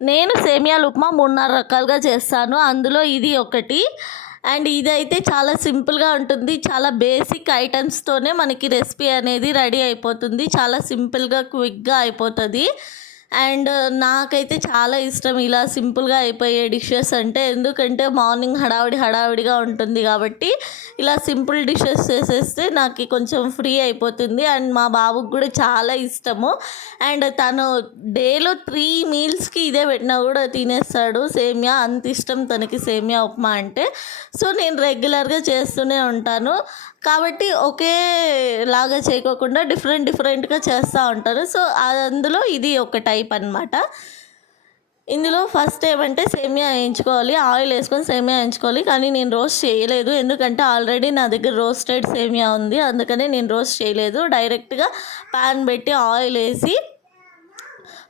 నేను సేమియాల ఉప్మా మూడున్నర రకాలుగా చేస్తాను. అందులో ఇది ఒకటి. అండ్ ఇదైతే చాలా సింపుల్గా ఉంటుంది. చాలా బేసిక్ ఐటమ్స్తోనే మనకి రెసిపీ అనేది రెడీ అయిపోతుంది. చాలా సింపుల్గా క్విక్గా అయిపోతుంది. అండ్ నాకైతే చాలా ఇష్టం ఇలా సింపుల్గా అయిపోయే డిషెస్ అంటే ఎందుకంటే మార్నింగ్ హడావిడి హడావిడిగా ఉంటుంది కాబట్టి ఇలా సింపుల్ డిషెస్ చేసేస్తే నాకు కొంచెం ఫ్రీ అయిపోతుంది అండ్ మా బాబుకి కూడా చాలా ఇష్టము. అండ్ తను డేలో త్రీ మీల్స్కి ఇదే పెట్టినా కూడా తినేస్తాడు. సేమియా అంత ఇష్టం తనకి సేమియా ఉప్మా అంటే. సో నేను రెగ్యులర్గా చేస్తూనే ఉంటాను. కాబట్టి ఒకే లాగా చేయకోకుండా డిఫరెంట్ డిఫరెంట్గా చేస్తూ ఉంటాను. సో అందులో ఇది ఒక టైప్ అనమాట ఇందులో ఫస్ట్ ఏమంటే సేమియా వేయించుకోవాలి. ఆయిల్ వేసుకొని సేమియా వేయించుకోవాలి. కానీ నేను రోస్ట్ చేయలేదు. ఎందుకంటే ఆల్రెడీ నా దగ్గర రోస్టెడ్ సేమియా ఉంది. అందుకనే నేను రోస్ట్ చేయలేదు. డైరెక్ట్గా ప్యాన్ పెట్టి ఆయిల్ వేసి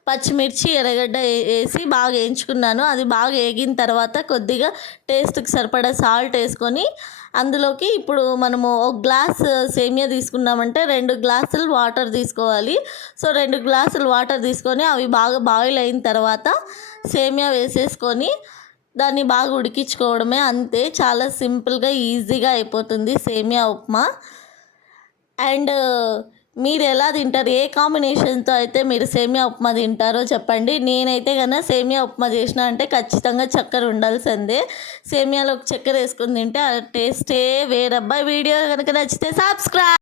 పచ్చిమిర్చి ఎర్రగడ్డ వేసి బాగా వేయించుకున్నాను. అది బాగా వేగిన తర్వాత కొద్దిగా టేస్ట్కి సరిపడా సాల్ట్ వేసుకొని అందులోకి ఇప్పుడు మనము ఒక గ్లాస్ సేమియా తీసుకున్నామంటే రెండు గ్లాసులు వాటర్ తీసుకోవాలి. సో రెండు గ్లాసులు వాటర్ తీసుకొని అవి బాగా బాయిల్ అయిన తర్వాత సేమియా వేసేసుకొని దాన్ని బాగా ఉడికించుకోవడమే అంతే. చాలా సింపుల్గా ఈజీగా అయిపోతుంది సేమియా ఉప్మా. అండ్ మీరు ఎలా తింటారు? ఏ కాంబినేషన్తో అయితే మీరు సేమియా ఉప్మా తింటారో చెప్పండి. నేనైతే కన్నా సేమియా ఉప్మా చేసిన అంటే ఖచ్చితంగా చక్కెర ఉండాల్సిందే. సేమియాలో చక్కెర వేసుకుని తింటే ఆ టేస్టే వేరబ్బా. వీడియో కనుక నచ్చితే సబ్స్క్రైబ్